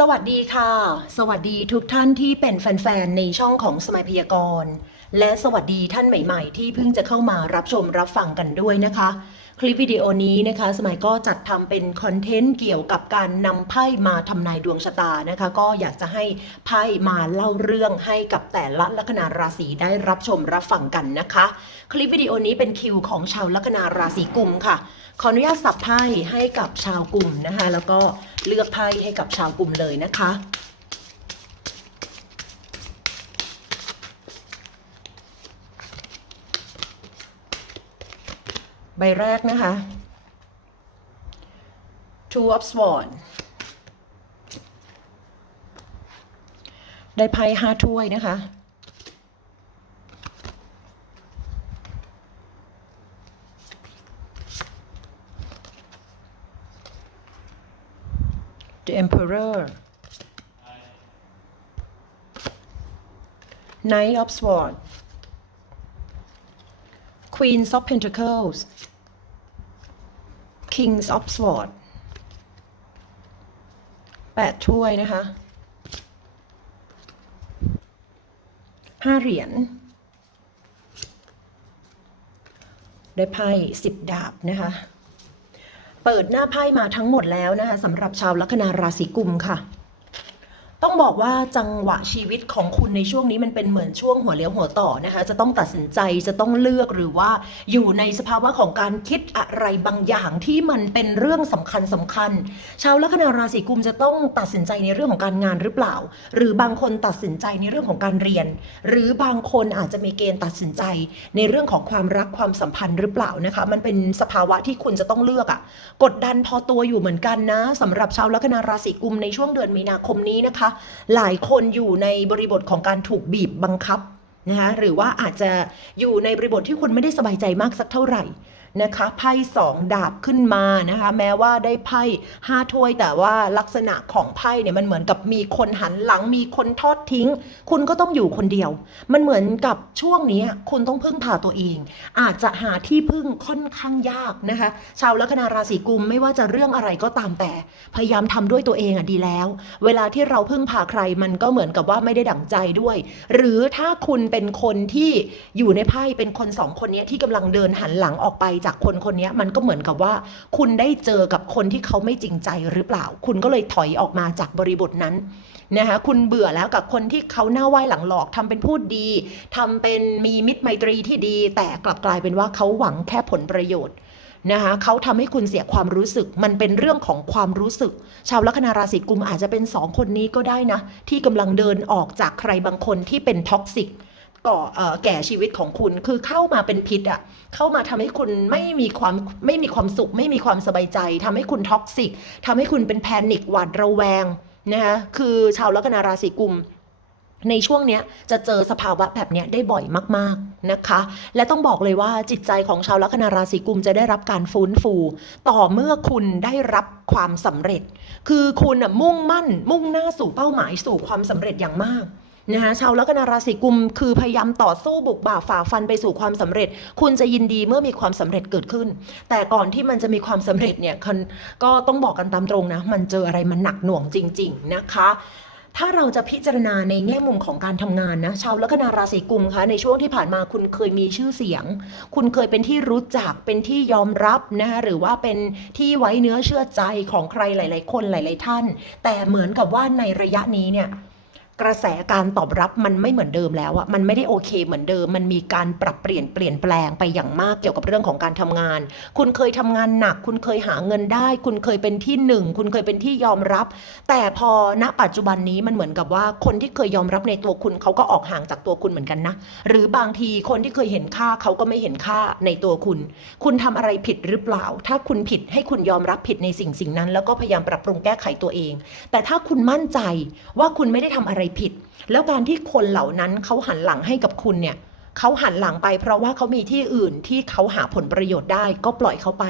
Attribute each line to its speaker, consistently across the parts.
Speaker 1: สวัสดีค่ะ สวัสดีทุกท่านที่เป็นแฟนๆ ในช่องของสมัยพยากรณ์ และสวัสดีท่านใหม่ๆ ที่เพิ่งจะเข้ามารับชมรับฟังกันด้วยนะคะ คลิปวิดีโอนี้นะคะ สมัยก็จัดทำเป็นคอนเทนต์เกี่ยวกับการนำไพ่มาทำนายดวงชะตานะคะ ก็อยากจะให้ไพ่มาเล่าเรื่องให้กับแต่ละลัคนาราศีได้รับชมรับฟังกันนะคะ คลิปวิดีโอนี้เป็นคิวของชาวลัคนาราศีกุมค่ะ ขออนุญาตสับไพ่ให้กับชาวกลุ่มนะคะ แล้วก็เลือกไพ่ให้กับชาวกลุ่มเลยนะคะใบแรกนะคะ Two of Swords ได้ไพ่ห้าถ้วยนะคะ The Emperor Knight of Swords queen of Pentacles Kings of Swords แปดถ้วยนะคะห้าเหรียญได้ไพ่สิบดาบนะคะ เปิดหน้าไพ่มาทั้งหมดแล้วนะคะสำหรับชาวลัคนาราศีกุมค่ะ ต้องบอกว่าจังหวะชีวิตของคุณในช่วงนี้มันเป็นเหมือนช่วงหัวเลี้ยวหัวต่อนะคะ จะต้องตัดสินใจจะต้องเลือกหรือว่าอยู่ในสภาวะของการคิดอะไรบางอย่างที่มันเป็นเรื่องสำคัญสำคัญ ชาวลัคนาราศีกุมจะต้องตัดสินใจในเรื่องของการงานหรือเปล่า หรือบางคนตัดสินใจในเรื่องของการเรียน หรือบางคนอาจจะมีเกณฑ์ตัดสินใจในเรื่องของความรักความสัมพันธ์หรือเปล่านะคะ มันเป็นสภาวะที่คุณจะต้องเลือกอะกดดันพอตัวอยู่เหมือนกันนะสำหรับชาวลัคนาราศีกุมในช่วงเดือนมีนาคมนี้นะคะหลายคนอยู่ในบริบทของการถูกบีบบังคับนะคะหรือว่าอาจจะอยู่ในบริบทที่คุณไม่ได้สบายใจมากสักเท่าไหร่ นะคะไพ่สองดาบขึ้นมานะคะแม้ว่าได้ไพ่ห้าถ้วย แต่ว่าลักษณะของไพ่เนี่ยมันเหมือนกับมีคนหันหลังมีคนทอดทิ้ง คุณก็ต้องอยู่คนเดียว มันเหมือนกับช่วงนี้คุณต้องพึ่งพาตัวเอง อาจจะหาที่พึ่งค่อนข้างยากนะคะชาวลัคนาราศีกุมไม่ว่าจะเรื่องอะไรก็ตามแต่ พยายามทำด้วยตัวเองอะดีแล้ว เวลาที่เราพึ่งพาใครมันก็เหมือนกับว่าไม่ได้ดั่งใจด้วย หรือถ้าคุณเป็นคนที่อยู่ในไพ่เป็นคนสองคนนี้ที่กำลังเดินหันหลังออกไปจากคนคนนี้มันก็เหมือนกับว่า คุณได้เจอกับคนที่เขาไม่จริงใจหรือเปล่า คุณก็เลยถอยออกมาจากบริบทนั้นนะคะคุณเบื่อแล้วกับคนที่เขาหน้าไหว้หลังหลอกทำเป็นพูดดีทำเป็นมีมิตรไมตรีที่ดี แต่กลับกลายเป็นว่าเขาหวังแค่ผลประโยชน์นะคะเขาทำให้คุณเสียความรู้สึก มันเป็นเรื่องของความรู้สึก ชาวลัคนาราศีกุมอาจจะเป็นสองคนนี้ก็ได้นะ ที่กำลังเดินออกจากใครบางคนที่เป็นท็อกซิก ก่อแก่ชีวิตของคุณ คือเข้ามาเป็นพิษอะเข้ามาทำให้คุณไม่มีความไม่มีความสุข ไม่มีความสบายใจทำให้คุณท็อกซิกทำให้คุณเป็นแพนิคหวาดระแวงนะคะคือชาวลัคนาราศีกุมในช่วงนี้จะเจอสภาวะแบบนี้ได้บ่อยมากๆนะคะ และต้องบอกเลยว่าจิตใจของชาวลัคนาราศีกุมจะได้รับการฟื้นฟู ต่อเมื่อคุณได้รับความสำเร็จ คือคุณมุ่งมั่นมุ่งหน้าสู่เป้าหมายสู่ความสำเร็จอย่างมาก นะคะชาวลัคนาราศีกุมคือพยายามต่อสู้บุกบ่าฝ่าฟันไปสู่ความสำเร็จ คุณจะยินดีเมื่อมีความสำเร็จเกิดขึ้น แต่ก่อนที่มันจะมีความสำเร็จเนี่ยคนก็ต้องบอกกันตามตรงนะ มันเจออะไรมันหนักหน่วงจริง ๆ นะคะถ้าเราจะพิจารณาในแง่มุมของการทำงานนะชาวลัคนาราศีกุมคะในช่วงที่ผ่านมาคุณเคยมีชื่อเสียง คุณเคยเป็นที่รู้จักเป็นที่ยอมรับนะคะหรือว่าเป็นที่ไว้เนื้อเชื่อใจของใครหลาย ๆ คนหลาย ๆ ท่าน แต่เหมือนกับว่าในระยะนี้เนี่ย กระแสการตอบรับมันไม่เหมือนเดิมแล้วอะมันไม่ได้โอเคเหมือนเดิม มันมีการปรับเปลี่ยนเปลี่ยนแปลงไปอย่างมากเกี่ยวกับเรื่องของการทำงาน คุณเคยทำงานหนัก คุณเคยหาเงินได้ คุณเคยเป็นที่หนึ่ง คุณเคยเป็นที่ยอมรับ แต่พอณปัจจุบันนี้มันเหมือนกับว่าคนที่เคยยอมรับในตัวคุณเขาก็ออกห่างจากตัวคุณเหมือนกันนะ หรือบางทีคนที่เคยเห็นค่าเขาก็ไม่เห็นค่าในตัวคุณ คุณทำอะไรผิดหรือเปล่า ถ้าคุณผิดให้คุณยอมรับผิดในสิ่งสิ่งนั้น แล้วก็พยายามปรับปรุงแก้ไขตัวเอง แต่ถ้าคุณมั่นใจว่าคุณไม่ได้ทำอะไรผิด แล้วการที่คนเหล่านั้นเขาหันหลังให้กับคุณเนี่ย เขาหันหลังไป เพราะว่าเขามีที่อื่นที่เขาหาผลประโยชน์ได้ก็ปล่อยเขาไป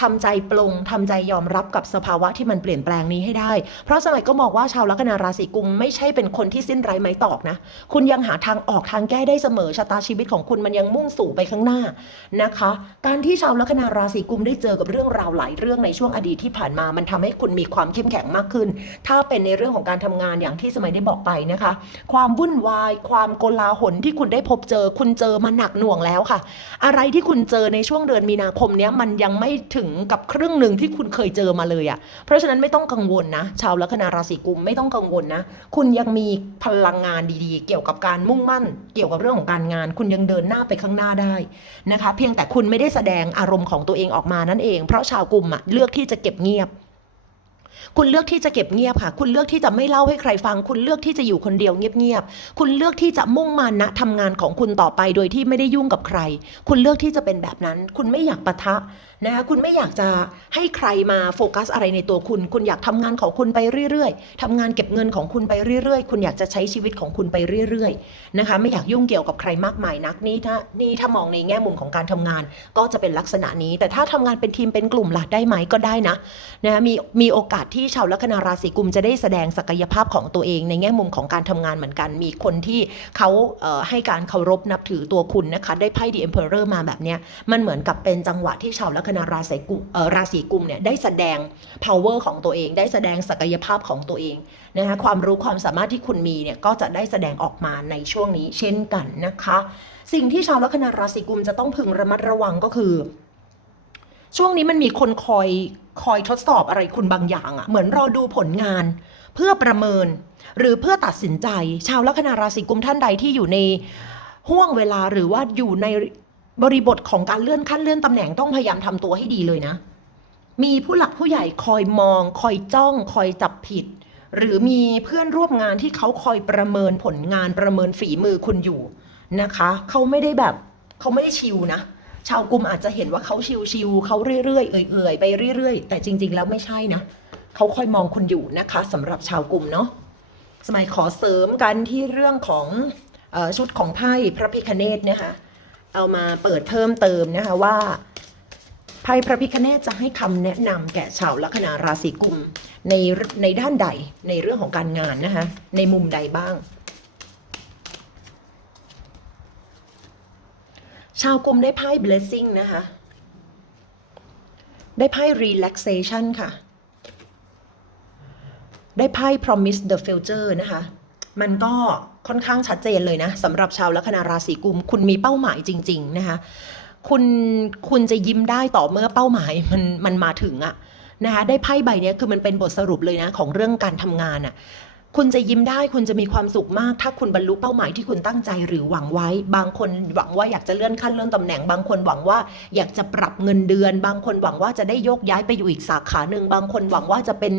Speaker 1: ทำใจปลงทำใจยอมรับกับสภาวะที่มันเปลี่ยนแปลงนี้ให้ได้ เพราะสมัยก็บอกว่าชาวลัคนาราศีกุมไม่ใช่เป็นคนที่สิ้นไร้ไม้ตอกนะ คุณยังหาทางออกทางแก้ได้เสมอชะตาชีวิตของคุณมันยังมุ่งสู่ไปข้างหน้านะคะ การที่ชาวลัคนาราศีกุมได้เจอกับเรื่องราวหลายเรื่องในช่วงอดีตที่ผ่านมา มันทำให้คุณมีความเข้มแข็งมากขึ้น ถ้าเป็นในเรื่องของการทำงานอย่างที่สมัยได้บอกไปนะคะ ความวุ่นวาย ความโกลาหลที่คุณได้พบเจอคุณณเจอมาหนักหน่วงแล้วค่ะ อะไรที่คุณเจอในช่วงเดือนมีนาคมเนี้ยมันยังไม่ถึงกับครึ่งหนึ่งที่คุณเคยเจอมาเลยอะ่ะ เพราะฉะนั้นไม่ต้องกังวลนะ ชาวลัคนาราศีกุมไม่ต้องกังวลนะ คุณยังมีพลังงานดีๆ เกี่ยวกับการมุ่งมั่น เกี่ยวกับเรื่องของการงาน คุณยังเดินหน้าไปข้างหน้าได้นะคะ เพียงแต่คุณไม่ได้แสดงอารมณ์ของตัวเองออกมานั่นเอง เพราะชาวกุมอะเลือกที่จะเก็บเงียบ คุณเลือกที่จะเก็บเงียบค่ะ คุณเลือกที่จะไม่เล่าให้ใครฟัง คุณเลือกที่จะอยู่คนเดียวเงียบๆ คุณเลือกที่จะมุ่งมันนะทำงานของคุณต่อไปโดยที่ไม่ได้ยุ่งกับใคร คุณเลือกที่จะเป็นแบบนั้น คุณไม่อยากปะทะนะคะคุณไม่อยากจะให้ใครมาโฟกัสอะไรในตัวคุณ คุณอยากทำงานของคุณไปเรื่อยๆทำงานเก็บเงินของคุณไปเรื่อยๆ คุณอยากจะใช้ชีวิตของคุณไปเรื่อยๆนะคะไม่อยากยุ่งเกี่ยวกับใครมากมายนักนี่ถ้านี่ถ้ามองในแง่มุมของการทำงาน ก็จะเป็นลักษณะนี้ แต่ถ้าทำงานเป็นทีมเป็นกลุ่มล่ะได้ไหมก็ได้นะนะะมีมีโอกาสที่ชาวลัคนาราศีกุมจะได้แสดงศักยภาพของตัวเองในแง่มุมของการทำงานเหมือนกัน มีคนที่เขาเให้การเคารพนับถือตัวคุณนะคะได้ไพ่ The Emperor มาแบบเนี้ยมันเหมือนกับเป็นจังหวะที่ชาวลัคนาราศีกุมราศีกุมเนี่ยได้แสดง power ของตัวเอง ได้แสดงศักยภาพของตัวเองนะคะความรู้ความสามารถที่คุณมีเนี่ยก็จะได้แสดงออกมาในช่วงนี้เช่นกันนะคะ สิ่งที่ชาวลัคนาราศีกุมจะต้องพึงระมัดระวังก็คือ ช่วงนี้มันมีคนคอยคอยทดสอบอะไรคุณบางอย่างอะ่ะเหมือนรอดูผลงานเพื่อประเมินหรือเพื่อตัดสินใจ ชาวลัคนาราศีกุมท่านใดที่อยู่ในห่วงเวลาหรือว่าอยู่ใน บริบทของการเลื่อนขั้นเลื่อนตำแหน่งต้องพยายามทำตัวให้ดีเลยนะ มีผู้หลักผู้ใหญ่คอยมอง คอยจ้อง คอยจับผิด หรือมีเพื่อนร่วมงานที่เขาคอยประเมินผลงานประเมินฝีมือคุณอยู่นะคะ เขาไม่ได้แบบเขาไม่ได้ชิวนะชาวกลุ่มอาจจะเห็นว่าเขาชิวๆเขาเรื่อยๆ เอื่อยๆ ไปเรื่อยๆ แต่จริง ๆ แล้วไม่ใช่นะ เขาคอยมองคุณอยู่นะคะสำหรับชาวกลุ่มเนาะ สมัยขอเสริมกันที่เรื่องของออชุดของไพ่พระพิคเนตนะคะ เอามาเปิดเพิ่มเติมนะคะว่าไพ่พระพิคเนตจะให้คำแนะนำแก่ชาวลัคนาราศีกุมในในด้านใดในเรื่องของการงานนะคะในมุมใดบ้าง ชาวกุมได้ไพ่ blessing นะคะได้ไพ่ relaxation ค่ะ ได้ไพ่ promise the future นะคะ มันก็ ค่อนข้างชัดเจนเลยนะสำหรับชาวลัคนาราศีกุม คุณมีเป้าหมายจริง ๆ นะคะคุณคุณจะยิ้มได้ต่อเมื่อเป้าหมายมันมันมาถึงอะนะคะได้ไพ่ใบนี้คือมันเป็นบทสรุปเลยนะของเรื่องการทำงานอะ คุณจะยิ้มได้คุณจะมีความสุขมาก ถ้าคุณบรรลุเป้าหมายที่คุณตั้งใจหรือหวังไว้ บางคนหวังว่าอยากจะเลื่อนขั้นเลื่อนตำแหน่ง บางคนหวังว่าอยากจะปรับเงินเดือน บางคนหวังว่าจะได้โยกย้ายไปอยู่อีกสาขาหนึ่งบางคนหวังว่าจะเป็น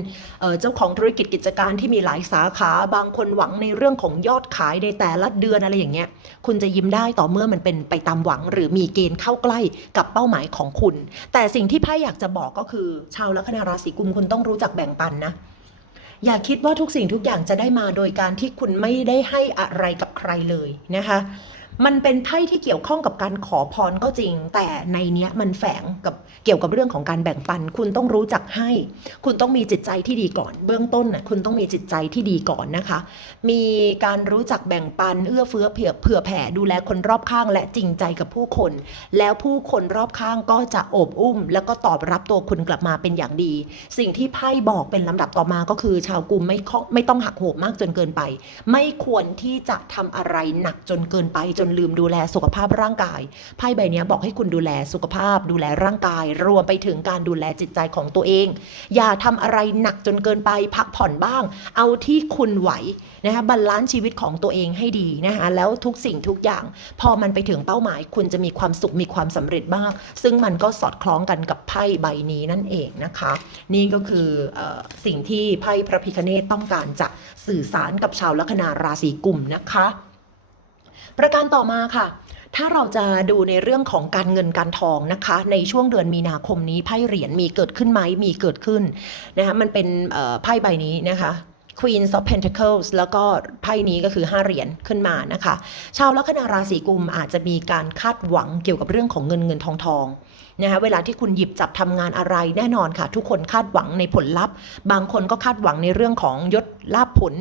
Speaker 1: เจ้าของธุรกิจกิจการที่มีหลายสาขา บางคนหวังในเรื่องของยอดขายในแต่ละเดือนอะไรอย่างเงี้ยคุณจะยิ้มได้ต่อเมื่อมันเป็นไปตามหวัง หรือมีเกณฑ์เข้าใกล้กับเป้าหมายของคุณ แต่สิ่งที่ไพ่อยากจะบอกก็คือ ชาวลัคนาราศีกุมคุณต้องรู้จักแบ่งปันนะ อย่าคิดว่าทุกสิ่งทุกอย่างจะได้มาโดยการที่คุณไม่ได้ให้อะไรกับใครเลยนะคะ มันเป็นไพ่ที่เกี่ยวข้องกับการขอพรก็จริง แต่ในเนี้ยมันแฝงกับเกี่ยวกับเรื่องของการแบ่งปัน คุณต้องรู้จักให้ คุณต้องมีจิตใจที่ดีก่อน เบื้องต้นน่ะคุณต้องมีจิตใจที่ดีก่อนนะคะ มีการรู้จักแบ่งปันเอื้อเฟื้อเผื่อเผื่อแผ่ดูแลคนรอบข้าง และจริงใจกับผู้คน แล้วผู้คนรอบข้างก็จะโอบอุ้ม แล้วก็ตอบรับตัวคุณกลับมาเป็นอย่างดี สิ่งที่ไพ่บอกเป็นลำดับต่อมาก็คือ ชาวกลุ่มไม่ไม่ต้องหักโหมมากจนเกินไป ไม่ควรที่จะทำอะไรหนักจนเกินไปจนลืมดูแลสุขภาพร่างกายไพ่ใบนี้บอกให้คุณดูแลสุขภาพ ดูแลร่างกาย รวมไปถึงการดูแลจิตใจของตัวเอง อย่าทำอะไรหนักจนเกินไปพักผ่อนบ้าง เอาที่คุณไหวนะคะบาลานซ์ชีวิตของตัวเองให้ดีนะคะแล้วทุกสิ่งทุกอย่าง พอมันไปถึงเป้าหมาย คุณจะมีความสุขมีความสำเร็จบ้างซึ่งมันก็สอดคล้องกันกับไพ่ใบนี้นั่นเองนะคะ นี่ก็คือออสิ่งที่ไพ่พระพิคเนตต้องการจะสื่อสารกับชาวลัคนาราศีกุมนะคะ ประการต่อมาค่ะ ถ้าเราจะดูในเรื่องของการเงินการทองนะคะ ในช่วงเดือนมีนาคมนี้ไพ่เหรียญมีเกิดขึ้นไหมมีเกิดขึ้นนะคะมันเป็นไพ่ใบนี้นะคะ Queen of Pentacles แล้วก็ไพ่นี้ก็คือ 5 เหรียญขึ้นมานะคะ ชาวลัคนาราศีกุมอาจจะมีการคาดหวังเกี่ยวกับเรื่องของเงินเงินทองทองนะคะเวลาที่คุณหยิบจับทำงานอะไรแน่นอนค่ะ ทุกคนคาดหวังในผลลัพธ์ บางคนก็คาดหวังในเรื่องของยศ ลาบผล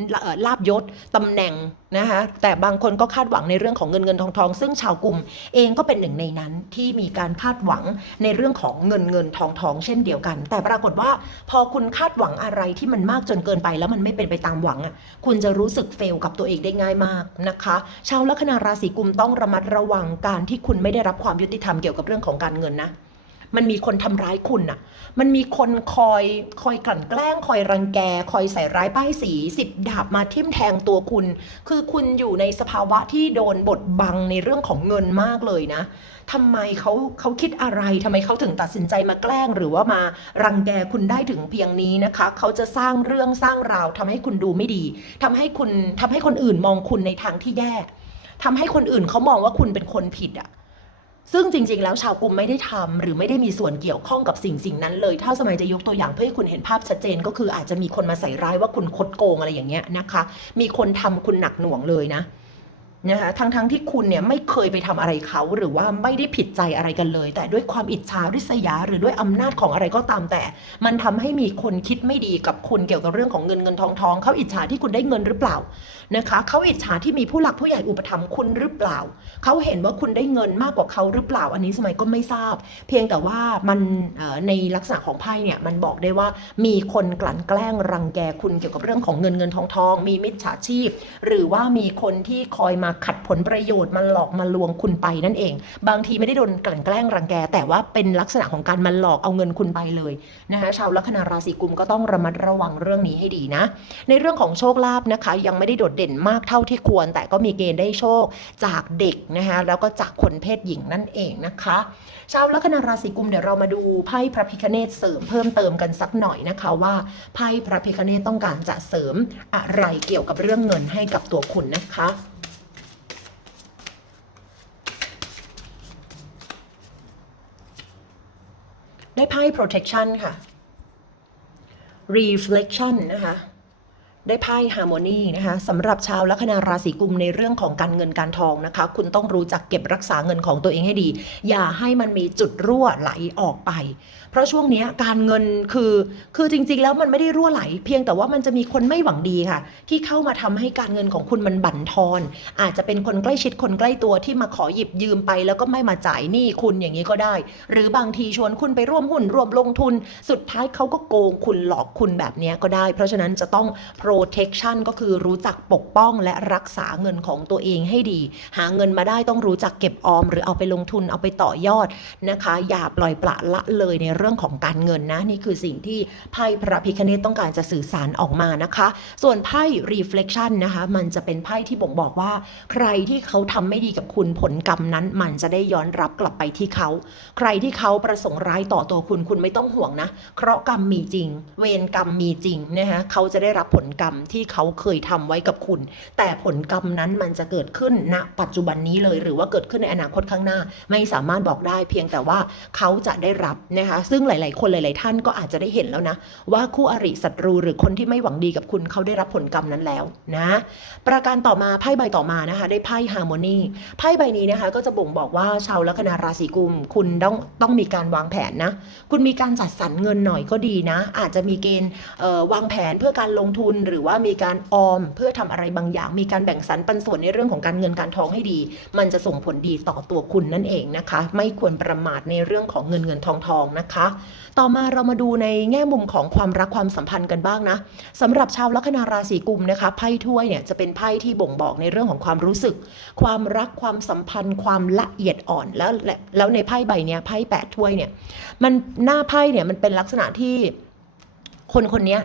Speaker 1: ลาบยศตำแหน่งนะคะแต่บางคนก็คาดหวังในเรื่องของเงินเงินทองทองซึ่งชาวกลุ่มเองก็เป็นหนึ่งในนั้นที่มีการคาดหวังในเรื่องของเงินเงินทองทองเช่นเดียวกัน แต่ปรากฏว่าพอคุณคาดหวังอะไรที่มันมากจนเกินไป แล้วมันไม่เป็นไปตามหวังอะคุณจะรู้สึกเฟลกับตัวเองได้ง่ายมากนะคะ ชาวลัคนาราศีกุมต้องระมัดระวังการที่คุณไม่ได้รับความยุติธรรมเกี่ยวกับเรื่องของการเงินนะ มันมีคนทำร้ายคุณน่ะมันมีคนคอยคอยกลั่นแกล้ง คอยรังแก คอยใส่ร้ายป้ายสีสิบดาบมาทิ่มแทงตัวคุณ คือคุณอยู่ในสภาวะที่โดนบดบังในเรื่องของเงินมากเลยนะทำไมเขาเขาคิดอะไรทำไมเขาถึงตัดสินใจมาแกล้ง หรือว่ามารังแกคุณได้ถึงเพียงนี้นะคะ เขาจะสร้างเรื่องสร้างราวทำให้คุณดูไม่ดีทำให้คุณทำให้คนอื่นมองคุณในทางที่แย่ทำให้คนอื่นเขามองว่าคุณเป็นคนผิดอะ ซึ่งจริง ๆ แล้วชาวกลุ่มไม่ได้ทำหรือไม่ได้มีส่วนเกี่ยวข้องกับสิ่งสิ่งนั้นเลย ถ้าสมัยจะยกตัวอย่างเพื่อให้คุณเห็นภาพชัดเจน ก็คืออาจจะมีคนมาใส่ร้ายว่าคุณคดโกงอะไรอย่างเงี้ยนะคะ มีคนทำคุณหนักหน่วงเลยนะ นะคะทั้งๆทที่คุณเนี่ยไม่เคยไปทำอะไรเขาหรือว่าไม่ได้ผิดใจอะไรกันเลย แต่ด้วยความอิจฉาริษยา หรือด้วยอำนาจของอะไรก็ตามแต่ มันทำให้มีคนคิดไม่ดีกับคุณเกี่ยวกับเรื่องของเงินเงินทองทองเขาอิจฉาที่คุณได้เงินหรือเปล่านะคะเขาอิจฉาที่มีผู้หลักผู้ใหญ่อุปถัมภ์คุณหรือเปล่าเขาเห็นว่าคุณได้เงินมากกว่าเขาหรือเปล่า อันนี้สมัยก็ไม่ทราบ เพียงแต่ว่ามันในลักษณะของไพ่เนี่ยมันบอกได้ว่ามีคนกลั่นแกล้งรังแกคุณเกี่ยวกับเรื่องของเงินเงินทองทอง มีมิจฉาชีพ หรือว่ามีคนที่คอยมาขัดผลประโยชน์มาหลอกมาลวงคุณไปนั่นเอง บางทีไม่ได้โดนกลั่นแกล้งรังแก แต่ว่าเป็นลักษณะของการมาหลอกเอาเงินคุณไปเลยนะคะชาวลัคนาราศีกุมก็ต้องระมัดระวังเรื่องนี้ให้ดีนะ ในเรื่องของโชคลาภนะคะ ยังไม่ได้โดดเด่นมากเท่าที่ควร แต่ก็มีเกณฑ์ได้โชคจากเด็กนะคะแล้วก็จากคนเพศหญิงนั่นเองนะคะชาวลัคนาราศีกุมเดี๋ยวเรามาดูไพ่พระพิคเนตเสริมเพิ่มเติมกันสักหน่อยนะคะว่าไพ่พระพิคเนตต้องการจะเสริมอะไรเกี่ยวกับเรื่องเงินให้กับตัวคุณนะคะ ได้ไพ่ protection ค่ะ reflection นะคะ ได้ไพ่ harmony นะคะสำหรับชาวลัคนาราศีกุมในเรื่องของการเงินการทองนะคะ คุณต้องรู้จักเก็บรักษาเงินของตัวเองให้ดี อย่าให้มันมีจุดรั่วไหลออกไป เพราะช่วงนี้การเงินคือคือจริง ๆ แล้วมันไม่ได้รั่วไหล เพียงแต่ว่ามันจะมีคนไม่หวังดีค่ะ ที่เข้ามาทำให้การเงินของคุณมันบั่นทอน อาจจะเป็นคนใกล้ชิดคนใกล้ตัวที่มาขอหยิบยืมไป แล้วก็ไม่มาจ่ายหนี้คุณอย่างนี้ก็ได้ หรือบางทีชวนคุณไปร่วมหุ้นร่วมลงทุน สุดท้ายเขาก็โกงคุณหลอกคุณแบบนี้ก็ได้ เพราะฉะนั้นจะต้อง protection ก็คือรู้จักปกป้องและรักษาเงินของตัวเองให้ดี หาเงินมาได้ต้องรู้จักเก็บออม หรือเอาไปลงทุนเอาไปต่อยอดนะคะ อย่าปล่อยปละละเลยในเรื่องของการเงินนะ นี่คือสิ่งที่ไพ่พระพิคเนตต้องการจะสื่อสารออกมานะคะ ส่วนไพ่ reflection นะคะ มันจะเป็นไพ่ที่บ่งบอกว่า ใครที่เขาทำไม่ดีกับคุณผลกรรมนั้น มันจะได้ย้อนรับกลับไปที่เขา ใครที่เขาประสงค์ร้ายต่อตัวคุณคุณไม่ต้องห่วงนะ เคราะห์กรรมมีจริง เวรกรรมมีจริงนะคะเขาจะได้รับผลกรรมที่เขาเคยทำไว้กับคุณ แต่ผลกรรมนั้นมันจะเกิดขึ้นณปัจจุบันนี้เลย หรือว่าเกิดขึ้นในอนาคตข้างหน้า ไม่สามารถบอกได้ เพียงแต่ว่าเขาจะได้รับนะคะซึ่งหลาย ๆ คนหลาย ๆ ท่านก็อาจจะได้เห็นแล้วนะ ว่าคู่อริศัตรูหรือคนที่ไม่หวังดีกับคุณเขาได้รับผลกรรมนั้นแล้วนะประการต่อมาไพ่ใบต่อมานะคะได้ไพ่ฮาร์โมนีไพ่ใบนี้นะคะก็จะบ่งบอกว่าชาวลัคนาราศีกุม คุณต้องต้องมีการวางแผนนะ คุณมีการจัดสรรเงินหน่อยก็ดีนะ อาจจะมีเกณฑ์วางแผนเพื่อการลงทุนหรือือว่ามีการออมเพื่อทำอะไรบางอย่าง มีการแบ่งสรรปันส่วนในเรื่องของการเงินการทองให้ดี มันจะส่งผลดีต่อตัวคุณนั่นเองนะคะ ไม่ควรประมาทในเรื่องของเงินเงินทองทองนะคะ ต่อมาเรามาดูในแง่มุมของความรักความสัมพันธ์กันบ้างนะสำหรับชาวลัคนาราศีกุมนะคะไพ่ถ้วยเนี่ยจะเป็นไพ่ที่บ่งบอกในเรื่องของความรู้สึก ความรักความสัมพันธ์ ความละเอียดอ่อนแล้วแล้วในไพ่ใบเนี้ยไพ่แปดถ้วยเนี่ยมันหน้าไพ่เนี่ยมันเป็นลักษณะที่คนคนนี้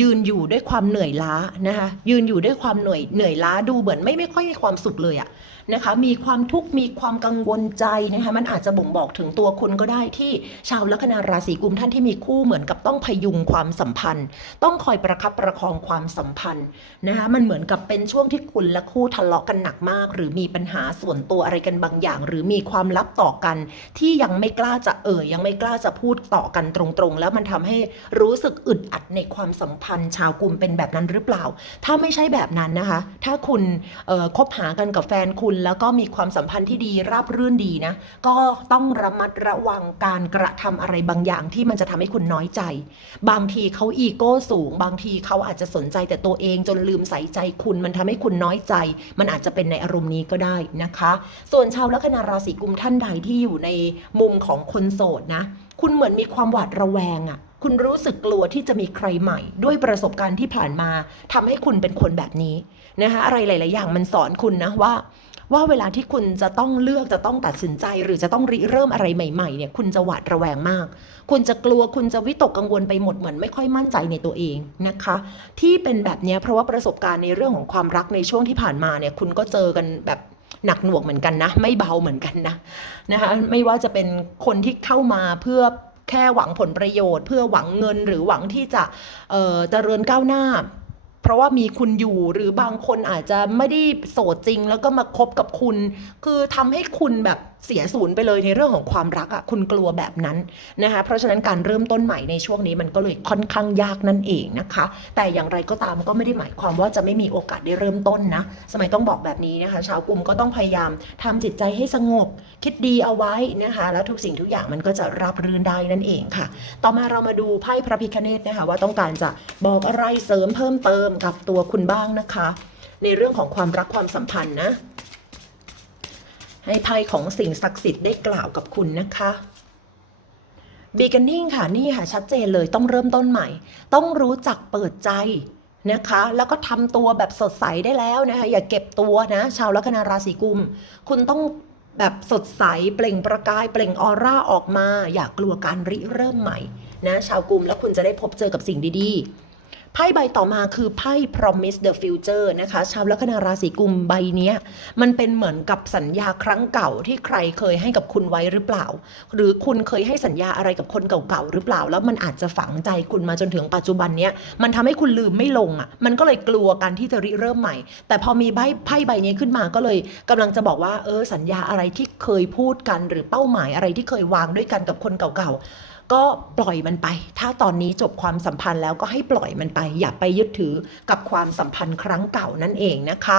Speaker 1: ยืนอยู่ด้วยความเหนื่อยล้านะคะยืนอยู่ด้วยความเหนื่อยเหนื่อยล้าดูเหมือนไม่ไม่ค่อยมีความสุขเลยอะนะคะมีความทุกข์มีความกังวลใจนะคะมันอาจจะบ่งบอกถึงตัวคุณก็ได้ที่ชาวลัคนาราศีกุมท่านที่มีคู่เหมือนกับต้องพยุงความสัมพันธ์ ต้องคอยประคับประคองความสัมพันธ์นะคะมันเหมือนกับเป็นช่วงที่คุณและคู่ทะเลาะกันหนักมาก หรือมีปัญหาส่วนตัวอะไรกันบางอย่าง หรือมีความลับต่อกัน ที่ยังไม่กล้าจะเอ่ยยังไม่กล้าจะพูดต่อกันตรงๆ แล้วมันทำให้รู้สึกอึดอัดในความสัมพันธ์พันชาวกลุ่มเป็นแบบนั้นหรือเปล่า ถ้าไม่ใช่แบบนั้นนะคะ ถ้าคุณคบหากันกับแฟนคุณ แล้วก็มีความสัมพันธ์ที่ดีราบรื่นดีนะ ก็ต้องระมัดระวังการกระทำอะไรบางอย่างที่มันจะทำให้คุณน้อยใจ บางทีเขาอีโก้สูง บางทีเขาอาจจะสนใจแต่ตัวเองจนลืมใส่ใจคุณมันทำให้คุณน้อยใจ มันอาจจะเป็นในอารมณ์นี้ก็ได้นะคะ ส่วนชาวลัคนาราศีกุมท่านใดที่อยู่ในมุมของคนโสดนะ คุณเหมือนมีความหวาดระแวงอะ่ะ คุณรู้สึกกลัวที่จะมีใครใหม่ ด้วยประสบการณ์ที่ผ่านมาทำให้คุณเป็นคนแบบนี้นะคะอะไรหลาย ๆ อย่างมันสอนคุณนะว่า ว่าเวลาที่คุณจะต้องเลือกจะต้องตัดสินใจ หรือจะต้องริเริ่มอะไรใหม่ ๆ เนี่ย คุณจะหวาดระแวงมาก คุณจะกลัวคุณจะวิตกกังวลไปหมดเหมือนไม่ค่อยมั่นใจในตัวเองนะคะ ที่เป็นแบบนี้เพราะว่าประสบการณ์ในเรื่องของความรักในช่วงที่ผ่านมาเนี่ย คุณก็เจอกันแบบหนักหน่วงเหมือนกันนะ ไม่เบาเหมือนกันนะนะคะไม่ว่าจะเป็นคนที่เข้ามาเพื่อ แค่หวังผลประโยชน์ เพื่อหวังเงินหรือหวังที่จะเจริญก้าวหน้า เพราะว่ามีคุณอยู่หรือบางคนอาจจะไม่ได้โสดจริง แล้วก็มาคบกับคุณ คือทำให้คุณแบบ เสียศูนย์ไปเลยในเรื่องของความรักอะ่ะคุณกลัวแบบนั้นนะคะเพราะฉะนั้นการเริ่มต้นใหม่ในช่วงนี้มันก็เลยค่อนข้างยากนั่นเองนะคะ แต่อย่างไรก็ตามก็ไม่ได้หมายความว่าจะไม่มีโอกาสได้เริ่มต้นนะ สมัยต้องบอกแบบนี้นะคะ ชาวกลุ่มก็ต้องพยายามทำจิตใจให้สงบ คิดดีเอาไว้นะคะ แล้วทุกสิ่งทุกอย่างมันก็จะราบรื่นได้นั่นเองค่ะ ต่อมาเรามาดูไพ่พระพิคเนตนะคะว่าต้องการจะบอกอะไรเสริมเพิ่มเติมกับตัวคุณบ้างนะคะ ในเรื่องของความรักความสัมพันธ์นะ ให้ไพ่ของสิ่งศักดิ์สิทธิ์ได้กล่าวกับคุณนะคะ beginning ค่ะนี่ค่ะชัดเจนเลยต้องเริ่มต้นใหม่ ต้องรู้จักเปิดใจนะคะ แล้วก็ทำตัวแบบสดใสได้แล้วนะคะอย่าเก็บตัวนะ ชาวลัคนาราศีกุม คุณต้องแบบสดใสเปล่งประกาย เปล่งออร่าออกมา อย่ากกลัวการริเริ่มใหม่นะ ชาวกุมแล้วคุณจะได้พบเจอกับสิ่งดีๆ ไพ่ใบต่อมาคือไพ่ promise the future นะคะ ชาวลัคนาราศีกุมใบเนี้ยมันเป็นเหมือนกับสัญญาครั้งเก่าที่ใครเคยให้กับคุณไว้หรือเปล่า หรือคุณเคยให้สัญญาอะไรกับคนเก่าๆหรือเปล่า แล้วมันอาจจะฝังใจคุณมาจนถึงปัจจุบันเนี้ยมันทำให้คุณลืมไม่ลงอะมันก็เลยกลัวการที่จะริเริ่มใหม่ แต่พอมีใบไพ่ใบนี้ขึ้นมาก็เลยกำลังจะบอกว่าเออสัญญาอะไรที่เคยพูดกัน หรือเป้าหมายอะไรที่เคยวางด้วยกันกับคนเก่าๆ ก็ปล่อยมันไป ถ้าตอนนี้จบความสัมพันธ์แล้วก็ให้ปล่อยมันไป อย่าไปยึดถือกับความสัมพันธ์ครั้งเก่านั่นเองนะคะ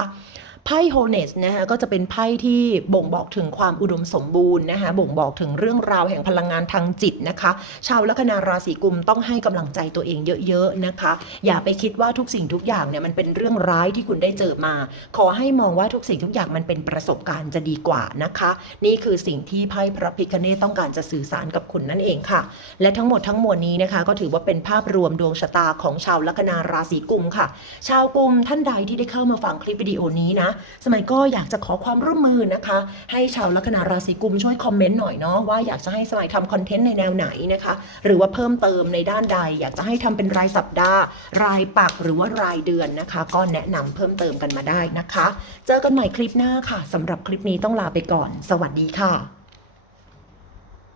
Speaker 1: ไพ่โฮเนสนะคะก็จะเป็นไพ่ที่บ่งบอกถึงความอุดมสมบูรณ์นะคะบ่งบอกถึงเรื่องราวแห่งพลังงานทางจิตนะคะ ชาวลัคนาราศีกุมต้องให้กำลังใจตัวเองเยอะๆนะคะ อย่าไปคิดว่าทุกสิ่งทุกอย่างเนี่ยมันเป็นเรื่องร้ายที่คุณได้เจอมา ขอให้มองว่าทุกสิ่งทุกอย่างมันเป็นประสบการณ์จะดีกว่านะคะ นี่คือสิ่งที่ไพ่พระพิคเนตต้องการจะสื่อสารกับคุณนั่นเองค่ะ และทั้งหมดทั้งมวลนี้นะคะ ก็ถือว่าเป็นภาพรวมดวงชะตาของชาวลัคนาราศีกุมค่ะ ชาวกุมท่านใดที่ได้เข้ามาฟังคลิปวิดีโอนี้นะสมัยก็อยากจะขอความร่วมมือนะคะ ให้ชาวลัคนาราศีกุมช่วยคอมเมนต์หน่อยเนาะว่าอยากจะให้สมัยทำคอนเทนต์ในแนวไหนนะคะ หรือว่าเพิ่มเติมในด้านใด อยากจะให้ทำเป็นรายสัปดาห์ รายปักหรือว่ารายเดือนนะคะ ก็แนะนำเพิ่มเติมกันมาได้นะคะ เจอกันใหม่คลิปหน้าค่ะสำหรับคลิปนี้ต้องลาไปก่อน สวัสดีค่ะ